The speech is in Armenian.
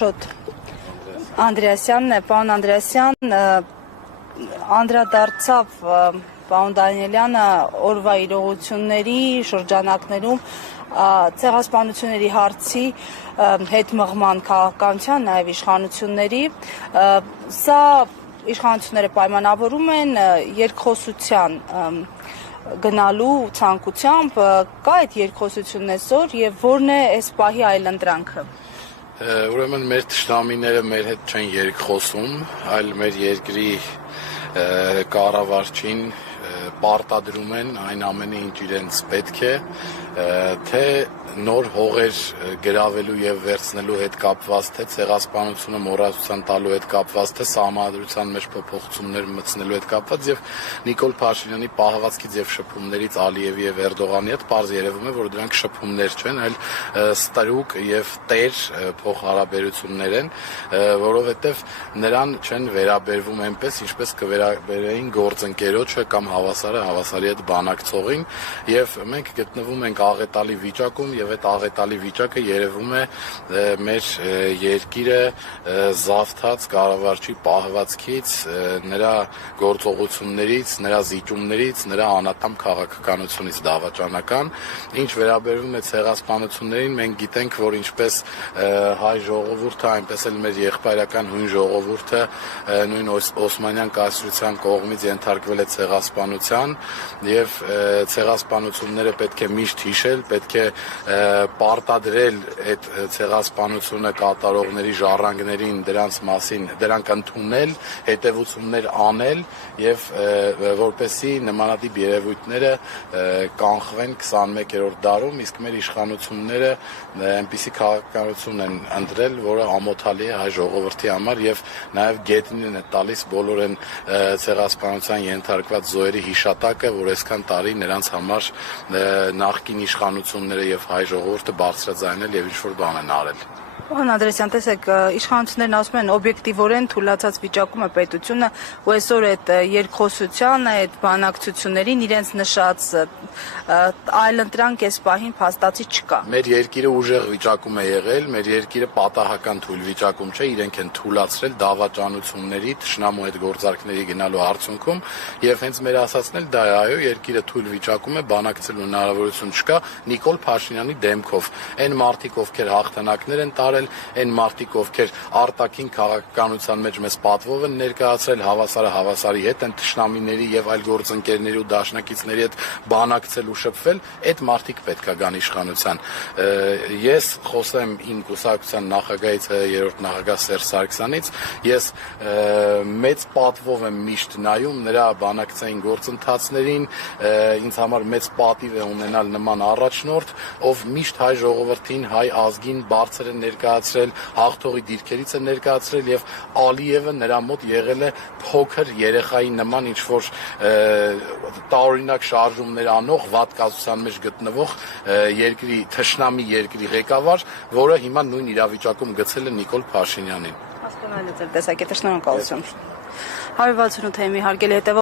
Շոտ Անդրեասյանն է, պարոն Անդրեասյան, անդրադարձավ պարոն Դանիելյանը օրվա իրողությունների շրջանակներում ցեղասպանությունների հարցի հետ մղման քաղաքականության, նաև իշխանությունների, սա իշխանությունները պայմանավորում են երկխոսության գնալու ցանկությամբ, կա այդ երկխոսությունն այսօր եւ որն է այս պահի այլընտրանքը։ Ուրեմն մեր թշնամիները մեր հետ չեն երկխոսում, այլ մեր երկրի կառավարչին պարտադրում են այն ամենը, ինչ իրենց պետք է, թե նոր հողեր գրավելու եւ վերցնելու հետ կապված, թե ցեղասպանությունը մոռացության տալու հետ կապված, թե սահմանադրության մեջ փոփոխություններ մտցնելու հետ կապված եւ Նիկոլ Փաշինյանի պահվածքից եւ շփումներից Ալիևի եւ Էրդողանի հետ պարզ երևում է, որ դրանք շփումներ չեն, այլ ստրուկ եւ տեր փոխհարաբերություններ են, որովհետեւ նրան չեն վերաբերվում այնպես, ինչպես կվերաբերեին գործընկերոջը կամ հավասարը հավասարի հետ բանակցողին, եւ մենք գտնվում ենք աղետալի վիճակում եւ այդ աղետալի վիճակը երևում է մեր երկիրը զավթած կառավարչի պահվածքից, նրա գործողություններից, նրա զիջումներից, նրա անատամ քաղաքականությունից դավաճանական, ինչ վերաբերվում է ցեղասպանություններին, մենք գիտենք, որ ինչպես հայ ժողովուրդը, այնպես էլ մեր եղբայրական հույն ժողովուրդը նույն Օսմանյան կայսրության կողմից ենթարկվել է ցեղասպանության եւ ցեղասպանությունները պետք է միշտ հիշել, պետք է պարտադրել այդ ցեղասպանությունը կատարողների ժառանգներին դրանց մասին, դրանք ընդունել, հետևություններ անել եւ որպեսզի նմանատիպ երևույթները կանխվեն 21-րդ դարում, իսկ մեր իշխանությունները այնպիսի քաղաքականություն են ընտրել, որը ամոթալի է հայ ժողովրդի համար եւ նաեւ գետնին է տալիս բոլոր այն ցեղասպանության ենթարկված զոհերի հիշատակը, որ այսքան տարի նրանց համար նախկին իշխանությունները եւ հայ ժողովուրդը բարձրաձայնել եւ ինչ-որ բան են արել։ Պարոն Անդրեասյան, տեսեք, իշխանություններն ասում են օբյեկտիվորեն թուլացած վիճակում է պետությունը, ու այսօր այդ երկխոսությանը, այդ բանակցություններին իրենց նշած այլընտրանք այս պահին փաստացի չկա։ Մեր երկիրը ուժեղ վիճակում է եղել, մեր երկիրը պատահական թույլ վիճակում չէ, իրենք են թուլացրել դավաճանությունների, թշնամու հետ գործարքների գնալու արդյունքում, եւ հենց մեր ասածն էլ դա է, այո, երկիրը թույլ վիճակում է, բանակցելու հնարավորություն չկա Նիկոլ Փաշինյանի դեմքով։ Այն մարդիկ, ովքեր հաղթանակներ են տարել, այն մարդիկ, ովքեր արտաքին քաղաքականության մեջ մեզ պատվով են ներկայացրել, հավասարը հավասարի հետ են թշնամիների եւ այլ գործընկերների ու դաշնակիցների հետ բանակցել ու շփվել, այդ մարդիկ պետք է գան իշխանության։ Ես խոսեմ իմ կուսակցության նախագահից, երրորդ նախագահ Սերժ Սարգսյանից, ես մեծ պատվով եմ միշտ նայում նրա բանակցային գործընթացներին, ինձ համար մեծ պատիվ է ունենալ նման առաջնորդ, ով միշտ հայ ժողովրդին, հայ ազգին բարձր է ներկայացրել, հաղթողի դիրքերից է ներկայացրել եւ Ալիևը նրա մոտ եղել է փոքր երեխայի նման ինչ-որ տարօրինակ շարժումներ անող, վատկացության մեջ գտնվող երկրի թշնամի երկրի ղեկավար, որը հիմա նույն իրավիճակում գցել է Նիկոլ Փաշինյանին։ Հասկանալի է ձեր տեսակետը, շնորհակալություն։ 168 թեմի հարգելի հետևող